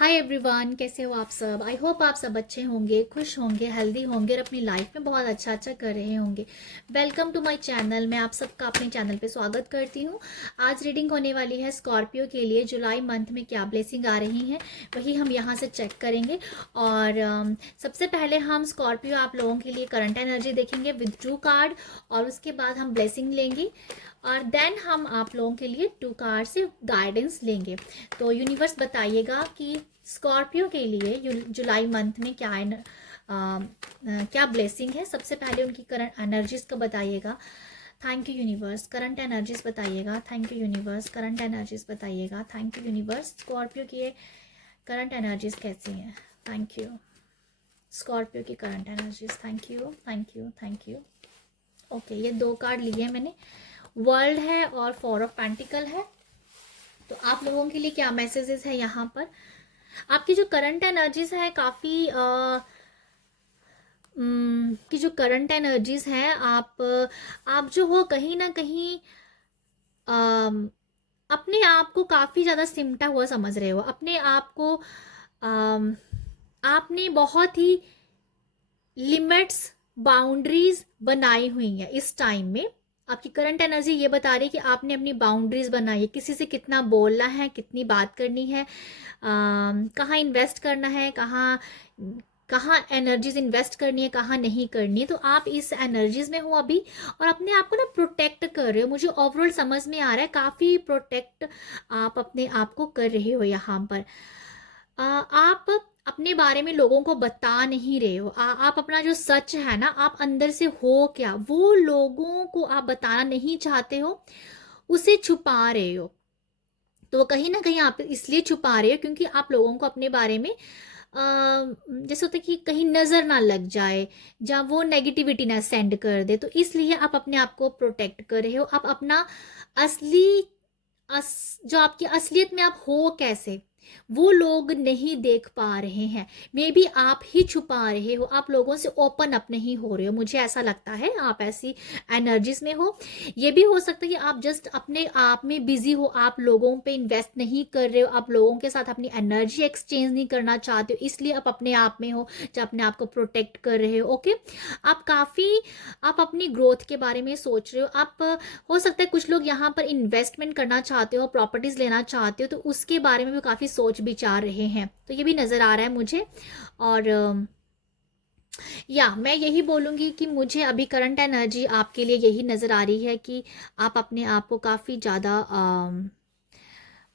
Hi everyone, कैसे हो आप सब। आई होप आप सब अच्छे होंगे, खुश होंगे, हेल्दी होंगे और अपनी लाइफ में बहुत अच्छा अच्छा कर रहे होंगे। Welcome to my channel. मैं आप सबका अपने चैनल पे स्वागत करती हूँ। आज रीडिंग होने वाली है स्कॉर्पियो के लिए। जुलाई मंथ में क्या ब्लेसिंग आ रही हैं वही हम यहाँ से चेक करेंगे। और सबसे पहले हम स्कॉर्पियो आप लोगों के लिए करंट एनर्जी देखेंगे विद 2 कार्ड, और उसके बाद हम ब्लेसिंग लेंगे और देन हम आप लोगों के लिए 2 कार्ड से गाइडेंस लेंगे। तो यूनिवर्स बताइएगा कि स्कॉर्पियो के लिए जुलाई मंथ में क्या ब्लेसिंग है। सबसे पहले उनकी करंट एनर्जीज का बताइएगा। Thank you universe. Current energies बताइएगा। Thank you universe. Current energies बताइएगा। Thank you universe. स्कॉर्पियो की करंट एनर्जीज कैसी हैं? Thank you. स्कॉर्पियो की current energies. Thank you, thank you, thank you. Okay, ये 2 कार्ड लिए मैंने। वर्ल्ड है और 4 ऑफ पेंटिकल है। तो आप लोगों के लिए क्या मैसेजेस है यहाँ पर? आपकी जो करंट एनर्जीज है काफ़ी की जो करंट एनर्जीज हैं, आप जो हो कहीं ना कहीं अम, अपने आप को काफ़ी ज़्यादा सिमटा हुआ समझ रहे हो। अपने आप को अम, आपने बहुत ही लिमिट्स, बाउंड्रीज बनाई हुई हैं इस टाइम में। आपकी करंट एनर्जी ये बता रही है कि आपने अपनी बाउंड्रीज बनाई है। किसी से कितना बोलना है, कितनी बात करनी है, कहाँ इन्वेस्ट करना है, कहाँ कहाँ एनर्जीज इन्वेस्ट करनी है, कहाँ नहीं करनी है। तो आप इस एनर्जीज में हो अभी और अपने आप को ना प्रोटेक्ट कर रहे हो। मुझे ओवरऑल समझ में आ रहा है काफ़ी प्रोटेक्ट आप अपने आप को कर रहे हो यहाँ पर। आप अपने बारे में लोगों को बता नहीं रहे हो। आप अपना जो सच है ना, आप अंदर से हो क्या, वो लोगों को आप बताना नहीं चाहते हो, उसे छुपा रहे हो। तो कहीं ना कहीं आप इसलिए छुपा रहे हो क्योंकि आप लोगों को अपने बारे में जैसे होता है कि कहीं नज़र ना लग जाए, जहाँ वो नेगेटिविटी ना सेंड कर दे। तो इसलिए आप अपने आप को प्रोटेक्ट कर रहे हो। आप अपना असली जो आपकी असलियत में आप हो कैसे, वो लोग नहीं देख पा रहे हैं। मे बी आप ही छुपा रहे हो, आप लोगों से ओपन अप नहीं हो रहे हो। मुझे ऐसा लगता है आप ऐसी एनर्जीज में हो। ये भी हो सकता है कि आप जस्ट अपने आप में बिजी हो, आप लोगों पे इन्वेस्ट नहीं कर रहे हो, आप लोगों के साथ अपनी एनर्जी एक्सचेंज नहीं करना चाहते हो, इसलिए आप अपने आप में हो, जो अपने आप को प्रोटेक्ट कर रहे हो। ओके, आप काफ़ी आप अपनी ग्रोथ के बारे में सोच रहे हो। आप हो सकता है कुछ लोग यहाँ पर इन्वेस्टमेंट करना चाहते हो, प्रॉपर्टीज लेना चाहते हो, तो उसके बारे में भी काफ़ी सोच विचार रहे हैं। तो ये भी नज़र आ रहा है मुझे। और या मैं यही बोलूँगी कि मुझे अभी करंट एनर्जी आपके लिए यही नज़र आ रही है कि आप अपने आप को काफ़ी ज़्यादा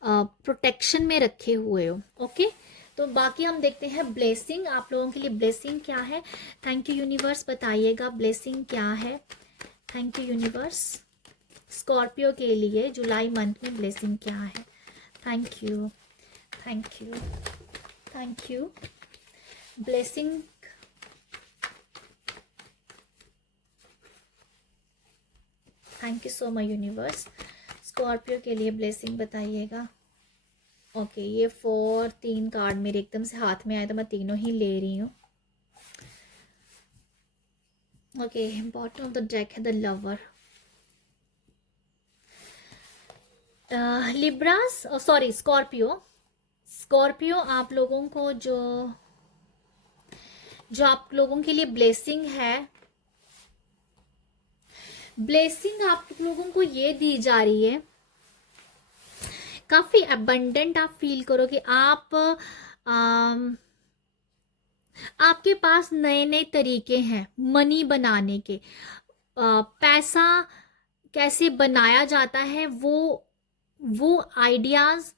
प्रोटेक्शन में रखे हुए हो। ओके, तो बाकी हम देखते हैं ब्लेसिंग। आप लोगों के लिए ब्लेसिंग क्या है? थैंक यू यूनिवर्स, बताइएगा ब्लेसिंग क्या है। Thank you universe. स्कॉर्पियो के लिए जुलाई मंथ में ब्लेसिंग क्या है? Thank you, thank you, thank you. Blessing thank you so much universe. Scorpio के लिए ब्लेसिंग बताइएगा। ओके, ये 3 कार्ड मेरे एकदम से हाथ में आए तो मैं तीनों ही ले रही हूँ। Okay, bottom of the deck है the lover. Libras, sorry Scorpio. Scorpio आप लोगों को जो जो आप लोगों के लिए ब्लेसिंग है, ब्लेसिंग आप लोगों को ये दी जा रही है, काफी अबंडेंट आप फील करो कि आपके पास नए नए तरीके हैं मनी बनाने के। पैसा कैसे बनाया जाता है, वो आइडियाज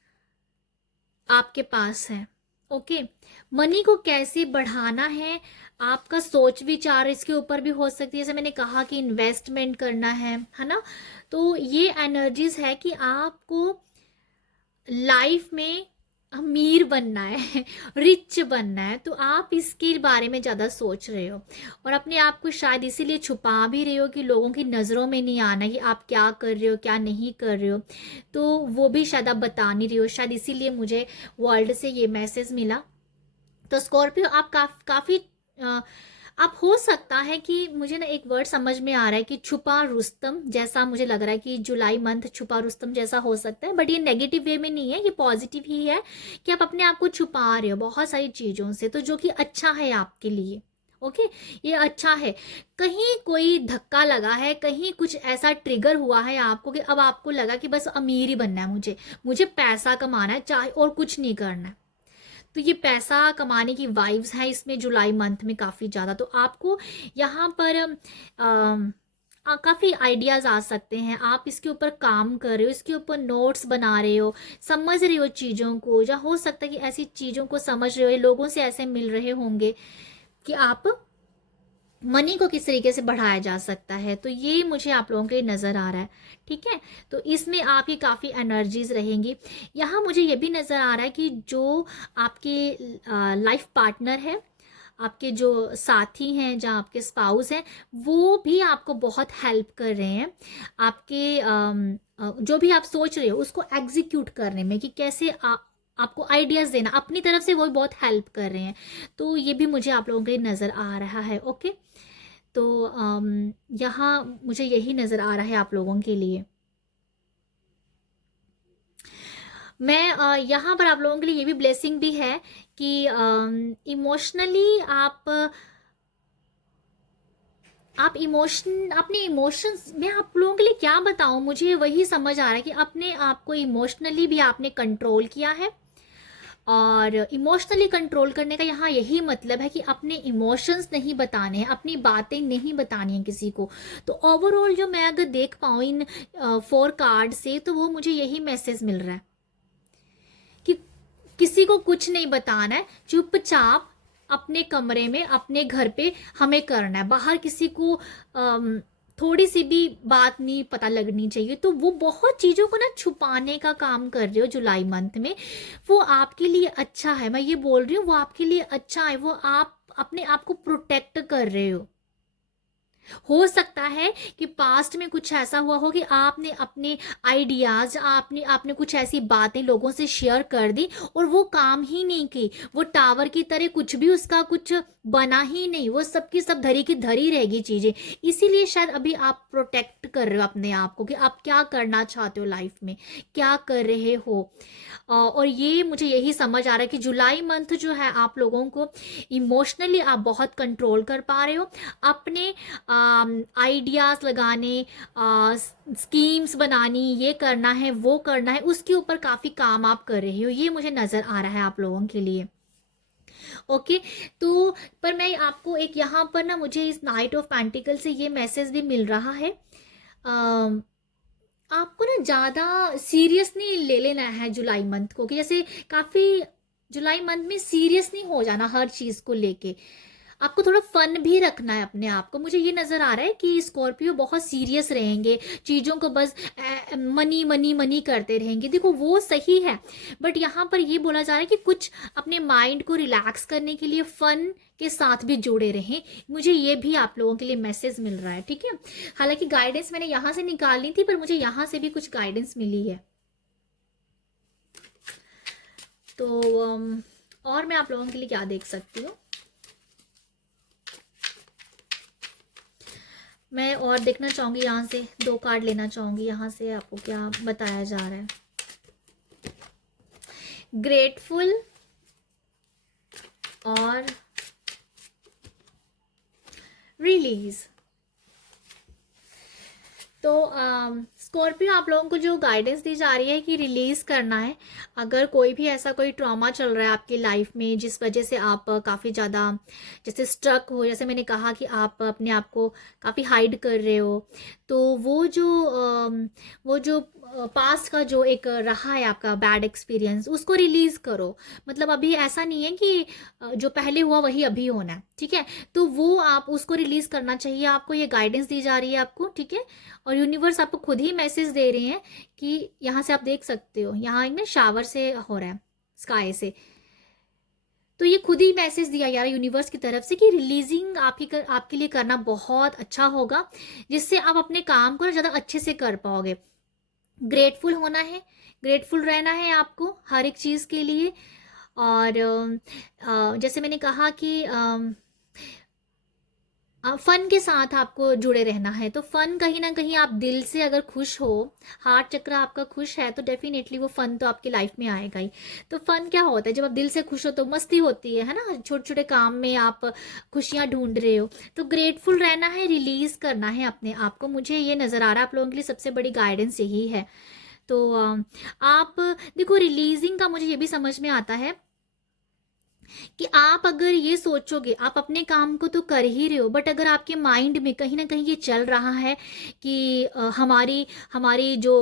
आपके पास है। ओके, मनी को कैसे बढ़ाना है, आपका सोच विचार इसके ऊपर भी हो सकती है। जैसे मैंने कहा कि इन्वेस्टमेंट करना है ना। तो ये एनर्जीज है कि आपको लाइफ में अमीर बनना है, रिच बनना है। तो आप इसके बारे में ज़्यादा सोच रहे हो और अपने आप को शायद इसीलिए छुपा भी रहे हो कि लोगों की नज़रों में नहीं आना कि आप क्या कर रहे हो, क्या नहीं कर रहे हो। तो वो भी शायद आप बता नहीं रहे हो, शायद इसीलिए मुझे वर्ल्ड से ये मैसेज मिला। तो स्कॉर्पियो आप काफ़ी आप हो सकता है कि मुझे ना एक वर्ड समझ में आ रहा है कि छुपा रुस्तम जैसा मुझे लग रहा है कि जुलाई मंथ छुपा रुस्तम जैसा हो सकता है, बट ये नेगेटिव वे में नहीं है, ये पॉजिटिव ही है कि आप अपने आप को छुपा रहे हो बहुत सारी चीज़ों से, तो जो कि अच्छा है आपके लिए। ओके, ये अच्छा है। कहीं कोई धक्का लगा है, कहीं कुछ ऐसा ट्रिगर हुआ है आपको कि अब आपको लगा कि बस अमीर ही बनना है, मुझे मुझे पैसा कमाना है, चाहे और कुछ नहीं करना है। तो ये पैसा कमाने की वाइब्स हैं इसमें जुलाई मंथ में काफ़ी ज़्यादा। तो आपको यहाँ पर काफ़ी आइडियाज़ आ सकते हैं, आप इसके ऊपर काम कर रहे हो, इसके ऊपर नोट्स बना रहे हो, समझ रहे हो चीज़ों को, या हो सकता है कि ऐसी चीज़ों को समझ रहे हो, लोगों से ऐसे मिल रहे होंगे कि आप मनी को किस तरीके से बढ़ाया जा सकता है। तो ये मुझे आप लोगों के लिए नज़र आ रहा है, ठीक है। तो इसमें आपकी काफ़ी एनर्जीज रहेंगी। यहाँ मुझे ये भी नज़र आ रहा है कि जो आपके लाइफ पार्टनर है, आपके जो साथी हैं, जहाँ आपके स्पाउस हैं, वो भी आपको बहुत हेल्प कर रहे हैं आपके जो भी आप सोच रहे हो उसको एग्जीक्यूट करने में, कि कैसे आपको आइडियाज़ देना अपनी तरफ से, वो बहुत हेल्प कर रहे हैं। तो ये भी मुझे आप लोगों के लिए नज़र आ रहा है। ओके, तो यहाँ मुझे यही नज़र आ रहा है आप लोगों के लिए। मैं यहाँ पर आप लोगों के लिए ये भी ब्लेसिंग भी है कि इमोशनली आप इमोशन, अपने इमोशंस, मैं आप लोगों के लिए क्या बताऊँ, मुझे वही समझ आ रहा है कि अपने आप को इमोशनली भी आपने कंट्रोल किया है। और इमोशनली कंट्रोल करने का यहाँ यही मतलब है कि अपने इमोशंस नहीं बताने हैं, अपनी बातें नहीं बतानी हैं किसी को। तो ओवरऑल जो मैं अगर देख पाऊँ इन 4 कार्ड से, तो वो मुझे यही मैसेज मिल रहा है कि किसी को कुछ नहीं बताना है, चुपचाप अपने कमरे में, अपने घर पे हमें करना है, बाहर किसी को थोड़ी सी भी बात नहीं पता लगनी चाहिए। तो वो बहुत चीज़ों को ना छुपाने का काम कर रहे हो जुलाई मंथ में, वो आपके लिए अच्छा है, मैं ये बोल रही हूँ, वो आपके लिए अच्छा है, वो आप अपने आप को प्रोटेक्ट कर रहे हो सकता है कि पास्ट में कुछ ऐसा हुआ हो कि आपने अपने आइडियाज, आपने आपने कुछ ऐसी बातें लोगों से शेयर कर दी और वो काम ही नहीं की, वो टावर की तरह कुछ भी उसका कुछ बना ही नहीं, वो सब की सब धरी की धरी रहेगी चीजें। इसीलिए शायद अभी आप प्रोटेक्ट कर रहे हो अपने आप को कि आप क्या करना चाहते हो लाइफ में, क्या कर रहे हो। और ये मुझे यही समझ आ रहा है कि जुलाई मंथ जो है आप लोगों को इमोशनली आप बहुत कंट्रोल कर पा रहे हो, अपने आइडियाज़ लगाने, स्कीम्स बनानी, ये करना है वो करना है, उसके ऊपर काफ़ी काम आप कर रहे हो, ये मुझे नज़र आ रहा है आप लोगों के लिए। ओके, तो पर मैं आपको एक यहाँ पर ना, मुझे इस नाइट ऑफ पेंटिकल से ये मैसेज भी मिल रहा है, आपको ना ज़्यादा सीरियस नहीं ले लेना है जुलाई मंथ को, कि जैसे काफ़ी जुलाई मंथ में सीरियस नहीं हो जाना हर चीज़ को लेके, आपको थोड़ा फन भी रखना है अपने आप को। मुझे ये नज़र आ रहा है कि स्कॉर्पियो बहुत सीरियस रहेंगे, चीज़ों को बस मनी मनी मनी करते रहेंगे, देखो वो सही है, बट यहाँ पर ये बोला जा रहा है कि कुछ अपने माइंड को रिलैक्स करने के लिए फन के साथ भी जुड़े रहें, मुझे ये भी आप लोगों के लिए मैसेज मिल रहा है, ठीक है। हालांकि गाइडेंस मैंने यहाँ से निकालनी थी, पर मुझे यहाँ से भी कुछ गाइडेंस मिली है। तो और मैं आप लोगों के लिए क्या देख सकती हूँ, मैं और देखना चाहूँगी, यहाँ से 2 कार्ड लेना चाहूँगी, यहाँ से आपको क्या बताया जा रहा है। ग्रेटफुल और रिलीज। तो स्कॉर्पियो आप लोगों को जो गाइडेंस दी जा रही है कि रिलीज़ करना है, अगर कोई भी ऐसा कोई ट्रॉमा चल रहा है आपकी लाइफ में जिस वजह से आप काफ़ी ज़्यादा जैसे स्ट्रक हो, जैसे मैंने कहा कि आप अपने आप को काफ़ी हाइड कर रहे हो, तो वो जो पास्ट का जो एक रहा है आपका बैड एक्सपीरियंस, उसको रिलीज़ करो। मतलब अभी ऐसा नहीं है कि जो पहले हुआ वही अभी होना है, ठीक है। तो वो आप उसको रिलीज़ करना चाहिए, आपको ये गाइडेंस दी जा रही है आपको, ठीक है। और यूनिवर्स आपको खुद ही मैसेज दे रहे हैं कि यहाँ से आप देख सकते हो, यहाँ एक ना शावर से हो रहा है स्काई से, तो ये खुद ही मैसेज दिया यार यूनिवर्स की तरफ से कि रिलीजिंग आपके लिए करना बहुत अच्छा होगा, जिससे आप अपने काम को ना ज़्यादा अच्छे से कर पाओगे। ग्रेटफुल होना है, ग्रेटफुल रहना है आपको हर एक चीज़ के लिए। और जैसे मैंने कहा कि फन के साथ आपको जुड़े रहना है। तो फन कहीं ना कहीं आप दिल से अगर खुश हो, हार्ट चक्र आपका खुश है, तो डेफिनेटली वो फन तो आपकी लाइफ में आएगा ही। तो फन क्या होता है, जब आप दिल से खुश हो तो मस्ती होती है ना, छोटे छोटे काम में आप खुशियां ढूंढ रहे हो। तो ग्रेटफुल रहना है, रिलीज करना है अपने आप को। मुझे ये नज़र आ रहा है आप लोगों के लिए सबसे बड़ी गाइडेंस यही है। तो आप देखो, रिलीजिंग का मुझे ये भी समझ में आता है कि आप अगर ये सोचोगे, आप अपने काम को तो कर ही रहे हो, बट अगर आपके माइंड में कहीं ना कहीं ये चल रहा है कि हमारी हमारी जो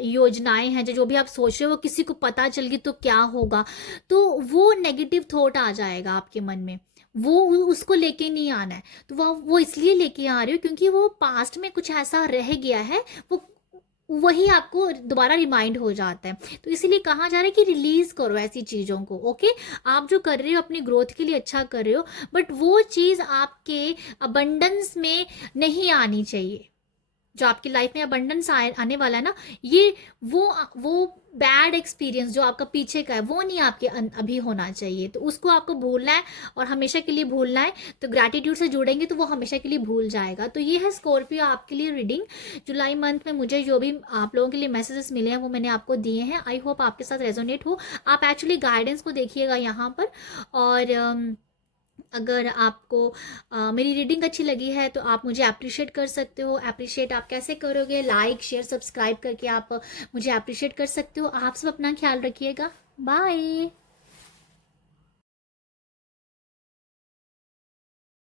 योजनाएं हैं, जो भी आप सोच रहे हो वो किसी को पता चल गई तो क्या होगा, तो वो नेगेटिव थॉट आ जाएगा आपके मन में। वो उसको लेके नहीं आना है। तो वो इसलिए लेके आ रहे हो क्योंकि वो पास्ट में कुछ ऐसा रह गया है, वो वही आपको दोबारा रिमाइंड हो जाता है। तो इसीलिए कहा जा रहा है कि रिलीज करो ऐसी चीज़ों को। ओके, आप जो कर रहे हो अपनी ग्रोथ के लिए अच्छा कर रहे हो, बट वो चीज़ आपके अबंडेंस में नहीं आनी चाहिए। जो आपकी लाइफ में अबंडेंस आने वाला है ना, ये वो बैड एक्सपीरियंस जो आपका पीछे का है वो नहीं आपके अभी होना चाहिए। तो उसको आपको भूलना है और हमेशा के लिए भूलना है। तो ग्रैटिट्यूड से जुड़ेंगे तो वो हमेशा के लिए भूल जाएगा। तो ये है स्कॉर्पियो आपके लिए रीडिंग जुलाई मंथ में। मुझे जो भी आप लोगों के लिए मैसेजेस मिले हैं वो मैंने आपको दिए हैं। आई होप आपके साथ रेजोनेट हो। आप एक्चुअली गाइडेंस को देखिएगा यहाँ पर। और अगर आपको मेरी रीडिंग अच्छी लगी है तो आप मुझे अप्रिशिएट कर सकते हो। अप्रिशिएट आप कैसे करोगे? लाइक शेयर सब्सक्राइब करके आप मुझे अप्रिशिएट कर सकते हो। आप सब अपना ख्याल रखिएगा। बाय।